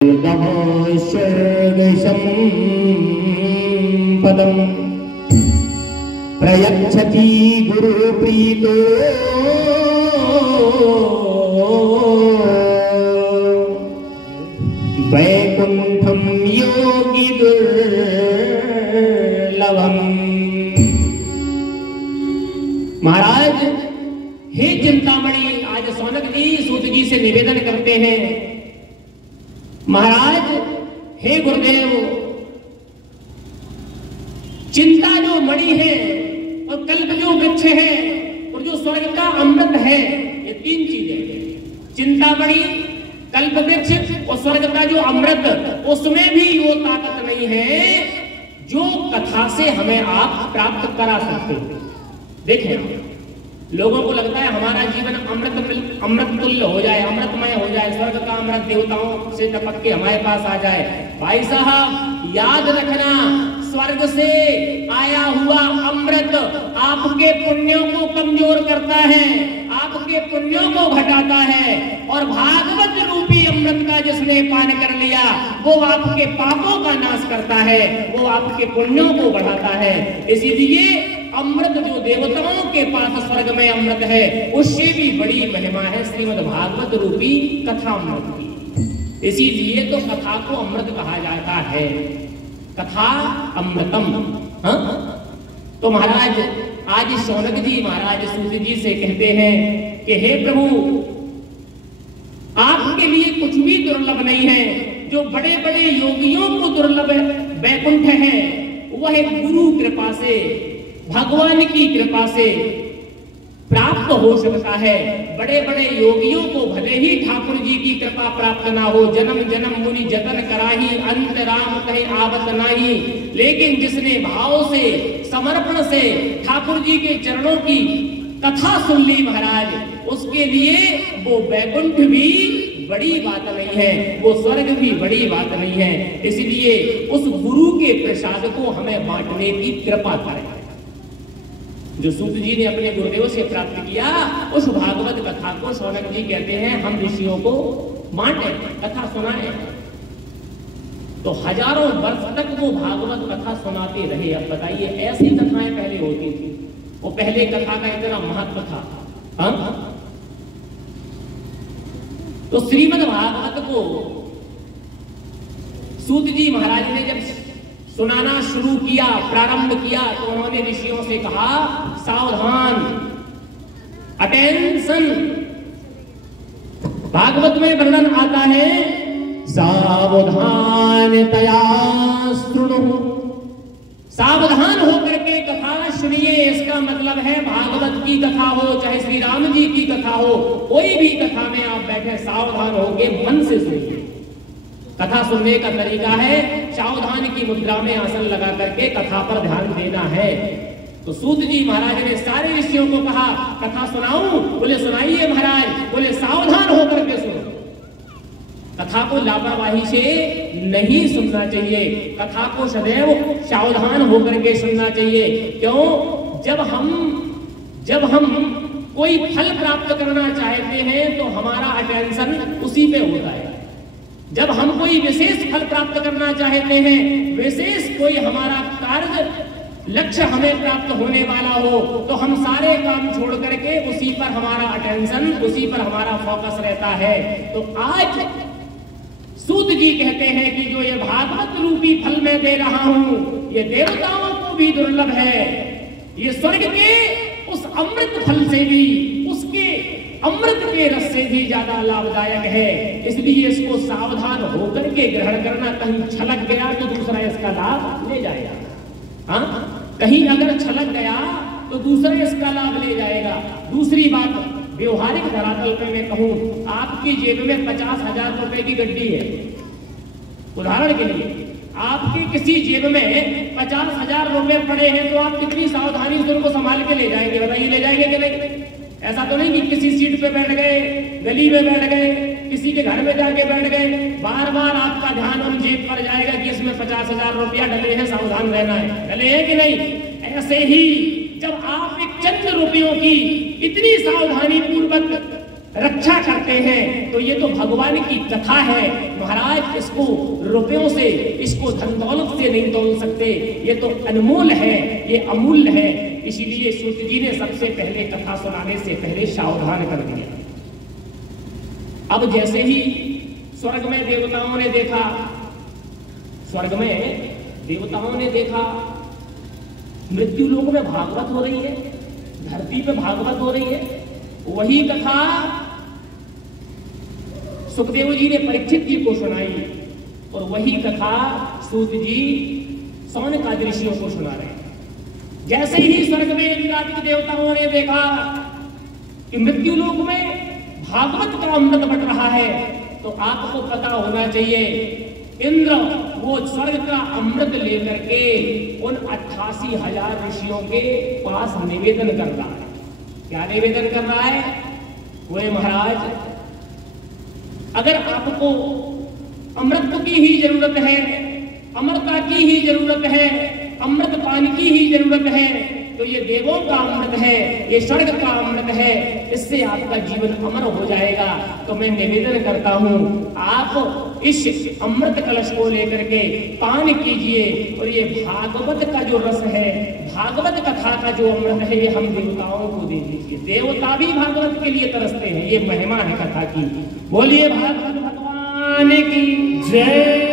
पदम प्रयच्छति गुरुप्रीतो वैकुंठम योगी दुर्लभम। महाराज, हे चिंतामणि, आज सौनक जी सूत जी से निवेदन करते हैं, महाराज हे गुरुदेव, चिंता जो मणि है और कल्प जो वृक्ष है और जो स्वर्ग का अमृत है, ये तीन चीजें, चिंतामणि, कल्प वृक्ष और स्वर्ग का जो अमृत, उसमें भी वो ताकत नहीं है जो कथा से हमें आप प्राप्त करा सकते हो। देखें, लोगों को लगता है हमारा जीवन अमृत तुल्य हो जाए, अमृतमय हो जाए, स्वर्ग का अमृत देवताओं से टपक के हमारे पास आ जाए। भाई साहब, याद रखना, स्वर्ग से आया हुआ अमृत आपके पुण्यों को कमजोर करता है, आपके पुण्यों को घटाता है, और भागवत रूपी अमृत का जिसने पान कर लिया वो आपके पापों का नाश करता है, वो आपके पुण्यों को बढ़ाता है। इसीलिए अमृत जो देवताओं के पास स्वर्ग में अमृत है, उससे भी बड़ी महिमा है श्रीमद् भागवत रूपी कथा अमृत की। इसीलिए तो कथा को अमृत कहा जाता है, कथा अमृतम। तो महाराज, आज शौनक जी महाराज सूत जी से कहते हैं कि हे प्रभु, आपके लिए कुछ भी दुर्लभ नहीं है। जो बड़े बड़े योगियों को दुर्लभ वैकुंठ है, वह गुरु कृपा से, भगवान की कृपा से प्राप्त हो सकता है। बड़े बड़े योगियों को भले ही ठाकुर जी की कृपा प्राप्त ना हो, जन्म जन्म मुनि जतन कराही, अंत राम कहे आवत नाही, लेकिन जिसने भाव से, समर्पण से ठाकुर जी के चरणों की कथा सुन ली महाराज, उसके लिए वो वैकुंठ भी बड़ी बात नहीं है, वो स्वर्ग भी बड़ी बात नहीं है। इसलिए उस गुरु के प्रसाद को हमें बांटने की कृपा करें। जो सूत जी ने अपने गुरुदेव से प्राप्त किया, उस भागवत कथा को शौनक जी कहते हैं हम ऋषियों को बांटे, कथा सुनाए। तो हजारों वर्ष तक वो भागवत कथा सुनाते रहे। अब बताइए, ऐसी कथाएं पहले होती थी, वो पहले कथा का इतना महत्व था। तो श्रीमद् भागवत को सूत जी महाराज ने जब सुनाना शुरू किया, प्रारंभ किया, तो उन्होंने ऋषियों से कहा, सावधान, अटेंशन। भागवत में वर्णन आता है, सावधानतया शृणु, सावधान होकर के कथा सुनिए। इसका मतलब है भागवत की कथा हो, चाहे श्री राम जी की कथा हो, कोई भी कथा में आप बैठे सावधान होकर मन से सुनिए। कथा सुनने का तरीका है सावधान की मुद्रा में आसन लगा करके कथा पर ध्यान देना है। तो सूत जी महाराज ने सारे ऋषियों को कहा, कथा सुनाऊं? बोले सुनाइए महाराज। बोले सावधान होकर के सुनो। कथा को लापरवाही से नहीं सुनना चाहिए, कथा को सदैव सावधान होकर के सुनना चाहिए। क्यों? जब हम कोई फल प्राप्त करना चाहते हैं तो हमारा अटेंशन उसी पे होता है। जब हम कोई विशेष फल प्राप्त करना चाहते हैं, विशेष कोई हमारा कार्य लक्ष्य हमें प्राप्त होने वाला हो, तो हम सारे काम छोड़ करके उसी पर हमारा अटेंशन, उसी पर हमारा फोकस रहता है। तो आज सूत जी कहते हैं कि जो ये भागवत रूपी फल मैं दे रहा हूं, ये देवताओं को भी दुर्लभ है, ये स्वर्ग के उस अमृत फल से भी, उसके अमृत के रस से भी ज्यादा लाभदायक है। इसलिए इसको सावधान होकर के ग्रहण करना। कहीं छलक गया तो दूसरा इसका लाभ ले जाएगा। कहीं अगर छलक गया तो दूसरा इसका लाभ ले जाएगा। दूसरी बात, व्यवहारिक धरातल पे मैं कहूं, आपकी जेब में 50,000 रुपए की गड्डी है, उदाहरण के लिए आपकी किसी जेब में 50,000 रुपए पड़े हैं, तो आप कितनी सावधानी से उनको संभाल के ले जाएंगे? बताइए, ले जाएंगे कि नहीं? ऐसा तो नहीं कि किसी सीट पे बैठ गए, गली में बैठ गए, किसी के घर में जाके बैठ गए, बार बार आपका ध्यान उन जेब पर जाएगा कि इसमें 50,000 रुपया डले हैं, सावधान रहना है। डले हैं कि नहीं? ऐसे ही जब आप एक चंद रुपयों की इतनी सावधानी पूर्वक रक्षा करते हैं, तो ये तो भगवान की कथा है महाराज। इसको रुपयों से, इसको धन दौलत से नहीं तोल सकते, ये तो अनमोल है, ये अमूल्य है। इसीलिए सूत जी ने सबसे पहले कथा सुनाने से पहले सावधान कर दिया। अब जैसे ही स्वर्ग में देवताओं ने देखा, स्वर्ग में देवताओं ने देखा मृत्यु लोक में भागवत हो रही है, धरती पे भागवत हो रही है, वही कथा सुखदेव जी ने परीक्षित जी को सुनाई और वही कथा सूत जी सौनकादि ऋषियों को सुना रहे हैं। जैसे ही स्वर्ग में इंद्रादि देवताओं ने देखा कि मृत्यु लोक में भागवत का अमृत बट रहा है, तो आपको पता होना चाहिए इंद्र वो स्वर्ग का अमृत लेकर के उन 88,000 ऋषियों के पास निवेदन कर रहा है। क्या निवेदन कर रहा है? वो महाराज, अगर आपको अमृत की ही जरूरत है, अमरता की ही जरूरत है, अमृत पानी की ही जरूरत है, तो ये देवों का अमृत है, ये स्वर्ग का अमृत है, इससे आपका जीवन अमर हो जाएगा। तो मैं निवेदन करता हूं, आप इस अमृत कलश को लेकर के पान कीजिए और ये भागवत का जो रस है, भागवत कथा का जो अमृत है, ये हम देवताओं को दे दीजिए। देवता भी भागवत के लिए तरसते हैं, ये महिमा है कथा की। बोलिए भागवत भगवान की जय।